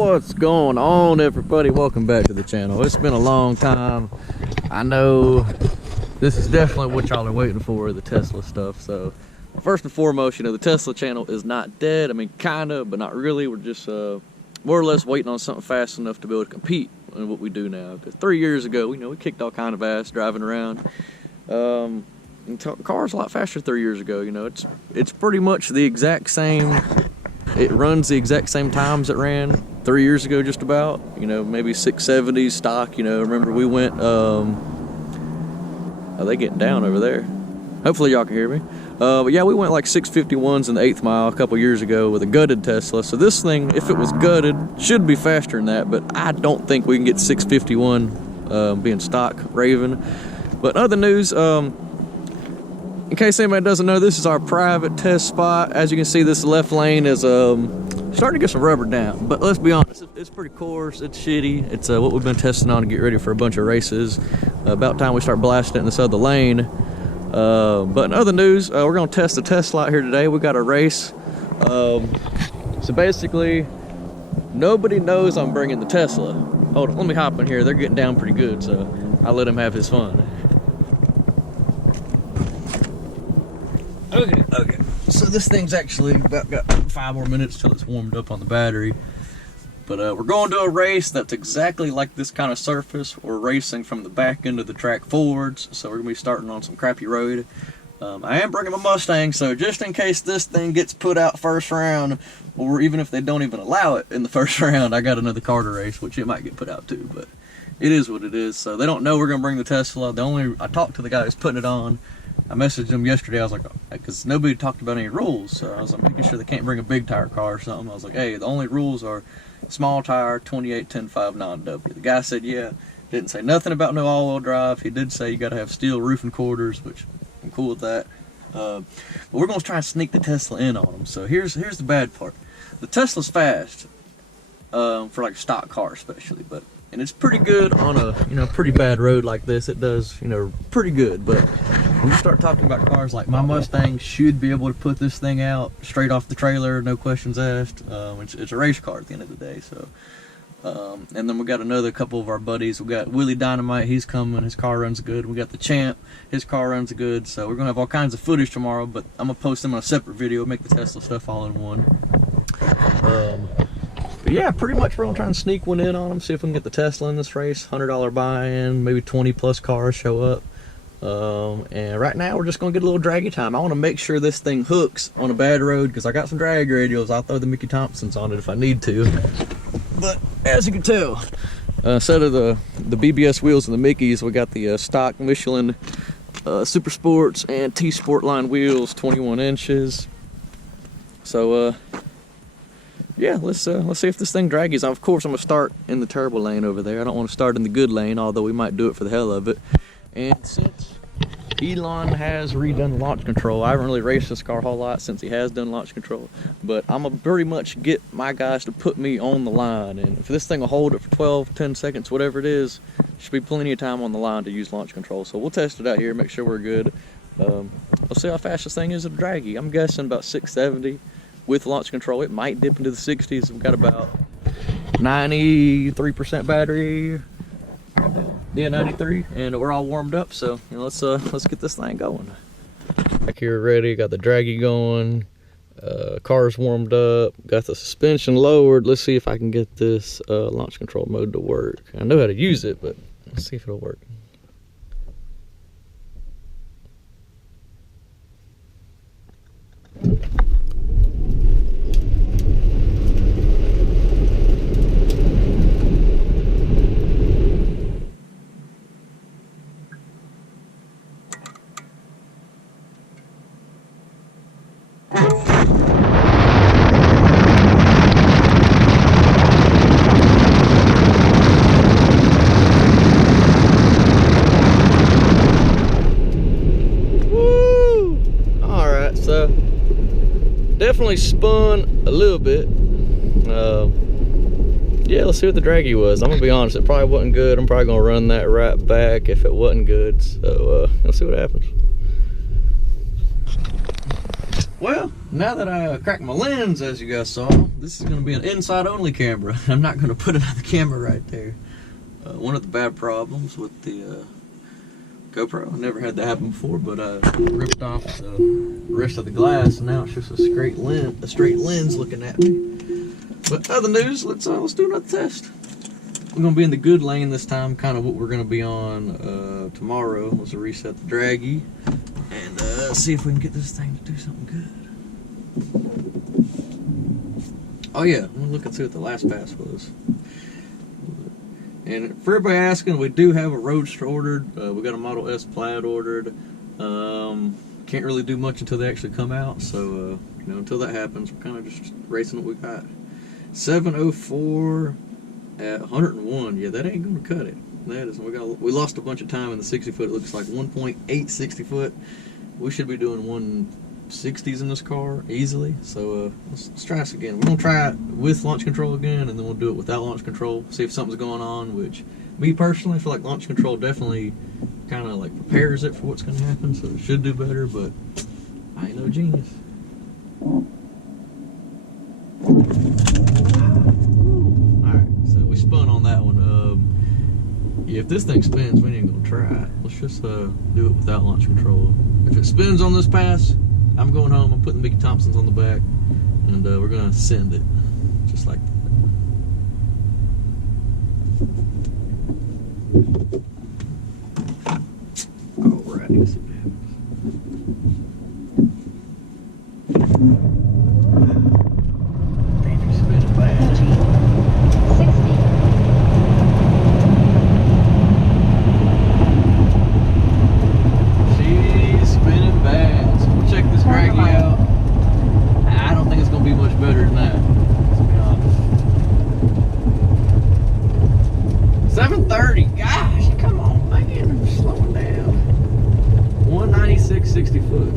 What's going on, everybody? Welcome back to the channel. It's been a long time. I know this is definitely what y'all are waiting for, the Tesla stuff. So first and foremost, the Tesla channel is not dead. I mean, kind of, but not really. We're just more or less waiting on something fast enough to be able to compete in what we do now. Because 3 years ago, we kicked all kind of ass driving around. And cars a lot faster 3 years ago. It's pretty much the exact same. It runs the exact same times it ran 3 years ago, just about. Maybe 670s stock. Remember we went. Are they getting down over there? Hopefully y'all can hear me. But yeah, we went like 651s in the 8th mile a couple years ago with a gutted Tesla. So this thing, if it was gutted, should be faster than that. But I don't think we can get 651 being stock Raven. But other news. In case anybody doesn't know, this is our private test spot. As you can see, this left lane is starting to get some rubber down. But let's be honest, it's pretty coarse, it's shitty. It's what we've been testing on to get ready for a bunch of races. About time we start blasting it in this other lane. But in other news, we're gonna test the Tesla out here today. We got a race. So basically, nobody knows I'm bringing the Tesla. Hold on, let me hop in here. They're getting down pretty good, so I'll let him have his fun. Okay. So this thing's actually about got 5 more minutes till it's warmed up on the battery. But we're going to a race that's exactly like this kind of surface. We're racing from the back end of the track forwards, so we're gonna be starting on some crappy road. I am bringing my Mustang, so just in case this thing gets put out first round, or even if they don't even allow it in the first round, I got another car to race, which it might get put out too. But it is what it is. So they don't know we're gonna bring the Tesla. I talked to the guy who's putting it on. I messaged him yesterday. I was like, because nobody talked about any rules, so I was like, making sure they can't bring a big tire car or something. I was like, hey, the only rules are small tire, 28, 10.5 non-W. The guy said, yeah. Didn't say nothing about no all-wheel drive. He did say you got to have steel roof and quarters, which I'm cool with that. But we're gonna try and sneak the Tesla in on them. So here's the bad part. The Tesla's fast for like a stock car, especially, and it's pretty good on a pretty bad road like this. It does pretty good. But when you start talking about cars like my Mustang, should be able to put this thing out straight off the trailer, no questions asked. It's a race car at the end of the day. So and then we got another couple of our buddies. We got Willie Dynamite, he's coming, his car runs good. We got the Champ, his car runs good. So we're gonna have all kinds of footage tomorrow, but I'm gonna post them on a separate video, make the Tesla stuff all in one. But yeah, pretty much we're gonna try and sneak one in on them, see if we can get the Tesla in this race. $100 buy-in, maybe 20 plus cars show up. And right now we're just gonna get a little draggy time. I want to make sure this thing hooks on a bad road because I got some drag radials. I'll throw the Mickey Thompsons on it if I need to. But as you can tell, instead of the BBS wheels and the Mickeys, we got the stock Michelin Super Sports and T-Sport line wheels, 21 inches. So yeah, let's see if this thing draggies. Of course, I'm gonna start in the turbo lane over there. I don't want to start in the good lane, although we might do it for the hell of it. And since Elon has redone the launch control, I haven't really raced this car a whole lot since he has done launch control. But I'm gonna pretty much get my guys to put me on the line. And if this thing will hold it for 12, 10 seconds, whatever it is, should be plenty of time on the line to use launch control. So we'll test it out here, make sure we're good. Let's see how fast this thing is at a draggy. I'm guessing about 670. With launch control, it might dip into the 60s. We've got about 93% battery. Yeah, 93, and we're all warmed up. So let's get this thing going. Back here ready. Got the draggy going. Car's warmed up. Got the suspension lowered. Let's see if I can get this launch control mode to work. I know how to use it, but let's see if it'll work. Definitely spun a little bit. Yeah, let's see what the draggy was. I'm gonna be honest, it probably wasn't good. I'm probably gonna run that right back if it wasn't good. So let's see what happens. Well, now that I cracked my lens, as you guys saw, this is going to be an inside-only camera. I'm not going to put another camera right there. One of the bad problems with the GoPro, I never had that happen before, but I ripped off the rest of the glass, and now it's just a straight lens looking at me. But other news, let's do another test. We're going to be in the good lane this time, kind of what we're going to be on tomorrow. Let's reset the draggy and see if we can get this thing to do something good. Oh yeah, I'm going to look and see what the last pass was. And for everybody asking, we do have a Roadster ordered. We got a Model S Plaid ordered. Can't really do much until they actually come out. So, you know, until that happens, we're kind of just racing what we got. 704 at 101. Yeah, that ain't gonna cut it. That is. We lost a bunch of time in the 60 foot. It looks like 1.8 60 foot. We should be doing 160s in this car easily. So let's try this again. We're gonna try it with launch control again, and then we'll do it without launch control. See if something's going on. Which, me personally, I feel like launch control definitely kind of like prepares it for what's gonna happen. So it should do better. But I ain't no genius. Alright, so we spun on that one. Yeah, if this thing spins, we ain't gonna try it. Let's just do it without launch control. If it spins on this pass, I'm going home. I'm putting Mickey Thompson's on the back, and we're gonna send it just like that. Alright, let's see what happens. Damn, you're spinning fast. 60. She's spinning fast. We'll check this draggy out. I don't think it's gonna be much better than that, to be honest. 730. Gosh, come on, man. I'm slowing down. 196 60 foot.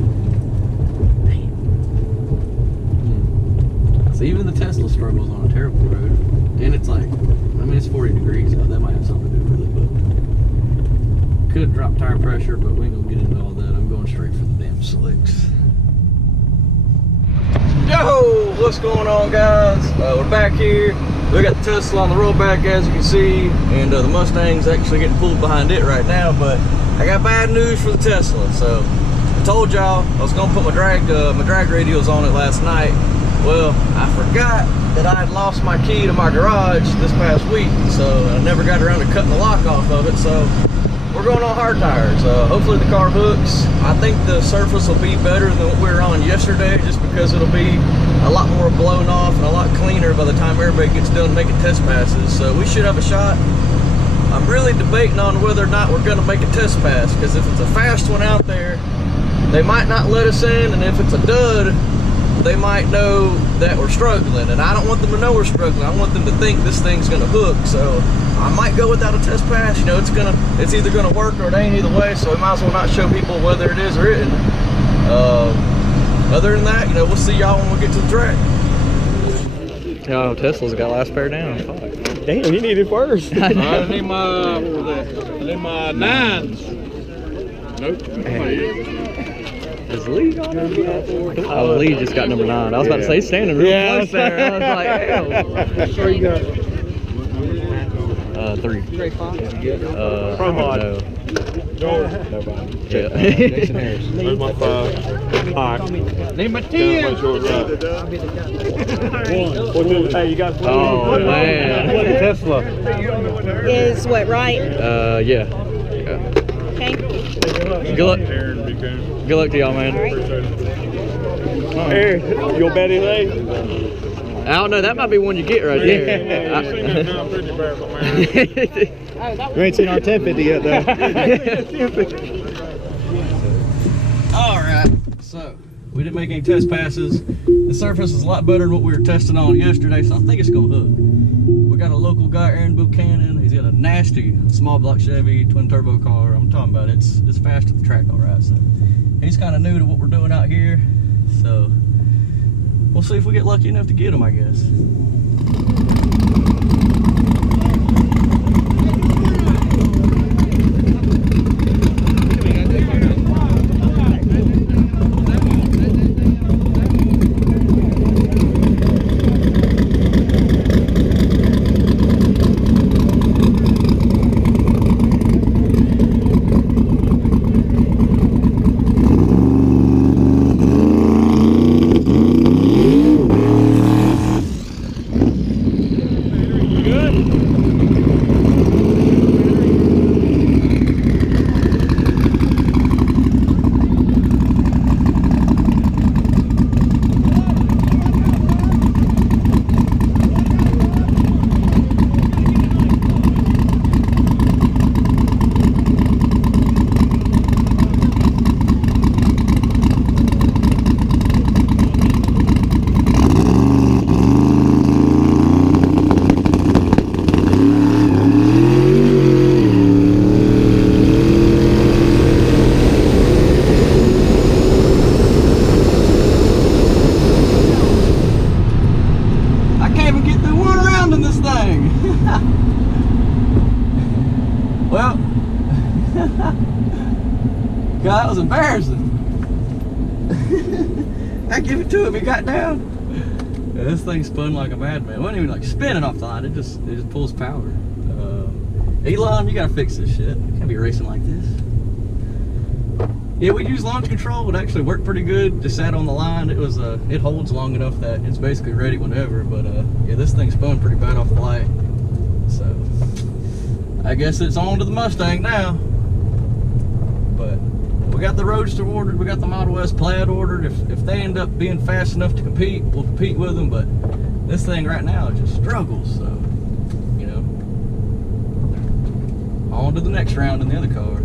So even the Tesla struggles on a terrible road, and it's like, I mean, it's 40 degrees, so that might have something to do with it, but could drop tire pressure, but we ain't gonna get into all that. I'm going straight for the damn slicks. Yo, what's going on, guys? We're back here. We got the Tesla on the rollback, as you can see, and the Mustang's actually getting pulled behind it right now, but I got bad news for the Tesla. So I told y'all I was gonna put my drag radials on it last night. Well, I forgot that I had lost my key to my garage this past week, so I never got around to cutting the lock off of it. So we're going on hard tires. Hopefully the car hooks. I think the surface will be better than what we were on yesterday, just because it'll be a lot more blown off and a lot cleaner by the time everybody gets done making test passes. So we should have a shot. I'm really debating on whether or not we're going to make a test pass, because if it's a fast one out there, they might not let us in, and if it's a dud, they might know that we're struggling, and I don't want them to know we're struggling. I want them to think this thing's gonna hook. So I might go without a test pass. You know, it's either gonna work or it ain't either way. So we might as well not show people whether it is or it isn't. Other than that, you know, we'll see y'all when we get to the track. Oh, Tesla's got last pair down. Fuck. Damn, you need it first. I need my nines. Nope. Is Lee on it? Oh, Lee just got number 9. I was about to say he's standing real close there. I was like, hell. Where you go? 3. Pro mod. No. Nobody. Yeah. Jason Harris. Where's my 5? Alright. Need my 10. Hey, you got 1. Oh, man. Tesla. Is what, right? Yeah. Okay. Good luck. Good luck to y'all, man. Right. Hey, you'll bet anything? I don't know. That might be one you get right there. You ain't seen our 1050 yet, though. All right. So we didn't make any test passes. The surface is a lot better than what we were testing on yesterday, so I think it's gonna hook. We got a local guy, Aaron Buchanan. He's got a nasty small block Chevy twin turbo car. I'm talking about it's fast at the track, all right. So he's kind of new to what we're doing out here, so we'll see if we get lucky enough to get him, I guess. that was embarrassing. I give it to him, he got down. Yeah, this thing spun like a madman. It wasn't even like spinning off the line, it just pulls power. Elon, you gotta fix this shit. You can't be racing like this. Yeah, we used launch control. It actually worked pretty good. Just sat on the line. It was it holds long enough that it's basically ready whenever. But yeah, this thing spun pretty bad off the light. So I guess it's on to the Mustang now. But we got the Roadster ordered. We got the Model S Plaid ordered. If they end up being fast enough to compete, we'll compete with them. But this thing right now just struggles. So you know, on to the next round in the other car.